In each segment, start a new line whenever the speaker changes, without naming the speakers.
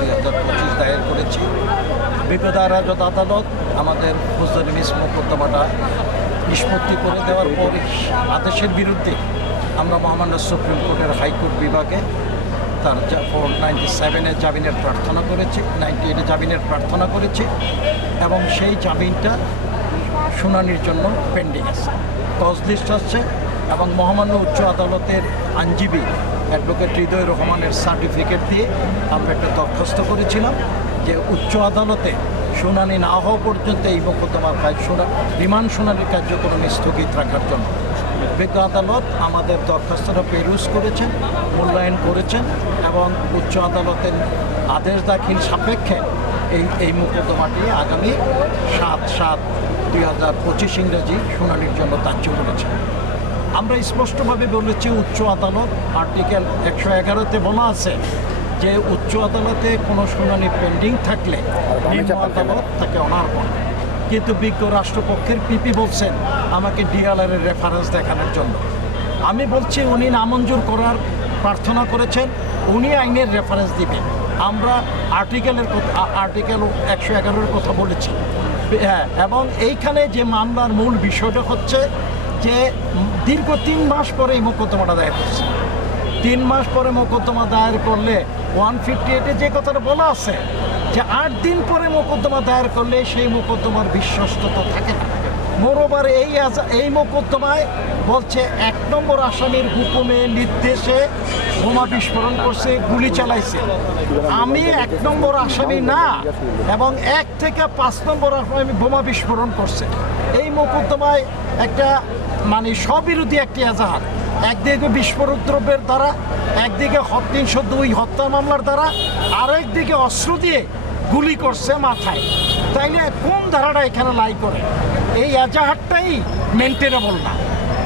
দুই হাজার পঁচিশ দায়ের করেছি। বিগত যত আদালত, আমাদের ফৌজদারি মিস মোকদ্দমাটা নিষ্পত্তি করে দেওয়ার পর আদেশের বিরুদ্ধে আমরা মহামান্য সুপ্রিম কোর্টের হাইকোর্ট বিভাগে তার ফোর নাইনটি সেভেনের জামিনের প্রার্থনা করেছি নাইনটি এইটে জামিনের প্রার্থনা করেছি এবং সেই জামিনটা শুনানির জন্য পেন্ডিং আছে। কজ লিস্ট হচ্ছে এবং মহামান্য উচ্চ আদালতের আইনজীবী অ্যাডভোকেট হৃদয় রহমানের সার্টিফিকেট দিয়ে আমরা একটা দরখাস্ত করেছিলাম যে উচ্চ আদালতে শুনানি না হওয়া পর্যন্ত এই মোকদ্দমার কাজ শুনা রিমান্ড শুনানির কার্যক্রম স্থগিত রাখার জন্য। বিজ্ঞ আদালত আমাদের দরখাস্তটা পেরুজ করেছেন, মূল্যায়ন করেছেন এবং উচ্চ আদালতের আদেশ দাখিল সাপেক্ষে এই এই মোকদ্দমাটি আগামী সাত সাত দুই হাজার পঁচিশ ইংরেজি শুনানির জন্য ধার্য করেছেন। আমরা স্পষ্টভাবে বলেছি উচ্চ আদালত আর্টিকেল একশো এগারোতে বলা আছে যে উচ্চ আদালতে কোনো শুনানি পেন্ডিং থাকলে নিম্ন আদালত তাকে অনার করবে কিন্তু বিজ্ঞ রাষ্ট্রপক্ষের পিপি বলছেন আমাকে ডিএলআর এর রেফারেন্স দেখানোর জন্য। আমি বলছি উনি নামঞ্জুর করার প্রার্থনা করেছেন উনি আইনের রেফারেন্স দিবেন। আমরা আর্টিকেলের কথা আর্টিকেল একশো এগারোর কথা বলেছি। হ্যাঁ এবং এইখানে যে মামলার মূল বিষয়টা হচ্ছে যে দীর্ঘ তিন মাস পরে এই মোকদ্দমাটা দায়ের করছে। তিন মাস পরে মোকদ্দমা দায়ের করলে ওয়ান ফিফটি এইটে যে কথাটা বলা আছে, যে আট দিন পরে মোকদ্দমা দায়ের করলে সেই মোকদ্দমার বিশ্বস্ততা থাকে না। মোরোবার এই এই মোকদ্দমায় বলছে এক নম্বর আসামির হুকুমে নির্দেশে বোমা বিস্ফোরণ করছে, গুলি চালাইছে। আমি এক নম্বর আসামি না, এবং এক থেকে পাঁচ নম্বর আসামি বোমা বিস্ফোরণ করছে। এই মোকদ্দমায় একটা মানে স্ববিরোধী একটি এজাহার। একদিকে বিস্ফোরক দ্রব্যের দ্বারা, একদিকে তিনশো দুই হত্যা মামলার দ্বারা, আরেকদিকে অস্ত্র দিয়ে গুলি করছে মাথায়। তাইলে কোন ধারাটা এখানে লাই করে? এই এজাহারটাই মেনটেনেবল না।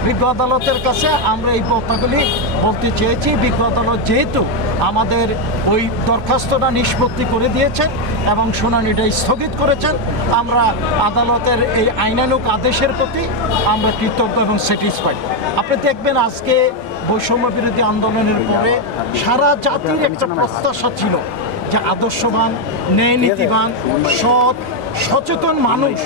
বিজ্ঞ আদালতের কাছে আমরা এই কথাগুলি বলতে চেয়েছি। বিজ্ঞ আদালত যেহেতু আমাদের ওই দরখাস্তটা নিষ্পত্তি করে দিয়েছেন এবং শুনানিটা স্থগিত করেছেন, আমরা আদালতের এই আইনানুক আদেশের প্রতি আমরা কৃতজ্ঞ এবং স্যাটিসফাইড আপনি দেখবেন আজকে বৈষম্য বিরোধী আন্দোলনের পরে সারা জাতির একটা প্রত্যাশা ছিল যে আদর্শবান ন্যায় নীতিবান সৎ, সচেতন মানুষ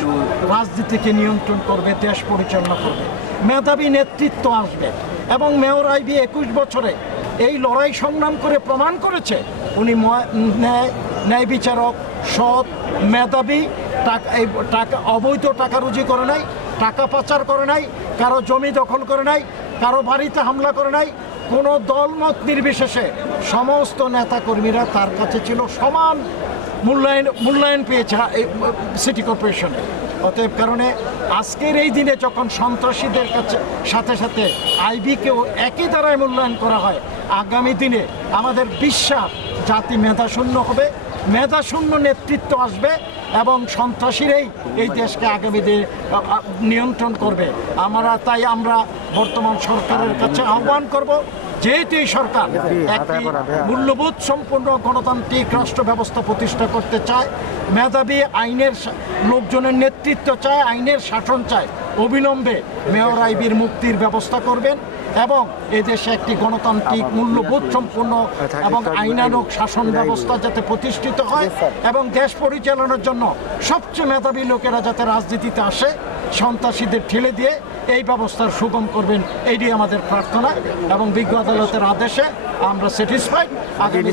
রাজনীতিকে নিয়ন্ত্রণ করবে, দেশ পরিচালনা করবে। মেধাবী নেতৃত্ব আসবে এবং মেয়র আইবি একুশ বছরে এই লড়াই সংগ্রাম করে প্রমাণ করেছে, উনি ন্যায় ন্যায় বিচারক, সৎ, মেধাবী, টাকা এই টাকা অবৈধ টাকা রুজি করে নাই, টাকা পাচার করে নাই, কারও জমি দখল করে নাই, কারও বাড়িতে হামলা করে নাই কোনো দলমত নির্বিশেষে সমস্ত নেতাকর্মীরা তার কাছে ছিল সমান মূল্যায়ন মূল্যায়ন পেয়েছে সিটি কর্পোরেশনে। অতএব কারণে আজকের এই দিনে যখন সন্ত্রাসীদের কাছে, সাথে সাথে আইবিকেও একই দ্বারায় মূল্যায়ন করা হয়, আগামী দিনে আমাদের বিশ্বাস জাতি মেধাশূন্য হবে। মেধাশূন্য নেতৃত্ব আসবে এবং সন্ত্রাসীরাই এই দেশকে আগামী দিনে নিয়ন্ত্রণ করবে। আমরা তাই আমরা বর্তমান সরকারের কাছে আহ্বান করব, যেহেতু এই সরকার একটি মূল্যবোধ সম্পন্ন গণতান্ত্রিক রাষ্ট্র ব্যবস্থা প্রতিষ্ঠা করতে চায়, মেধাবী আইনের লোকজনের নেতৃত্ব চায়, আইনের শাসন চায়, অবিলম্বে মেয়র আইবির মুক্তির ব্যবস্থা করবেন। এবং এদেশে একটি গণতান্ত্রিক মূল্যবোধ সম্পন্ন এবং আইনানুক শাসন ব্যবস্থা যাতে প্রতিষ্ঠিত হয় এবং দেশ পরিচালনার জন্য সবচেয়ে মেধাবী লোকেরা যাতে রাজনীতিতে আসে সন্ত্রাসীদের ঠেলে দিয়ে এই ব্যবস্থার সুগম করবেন এটি আমাদের প্রার্থনা এবং বিজ্ঞ আদালতের আদেশে আমরা স্যাটিসফাইড আগামী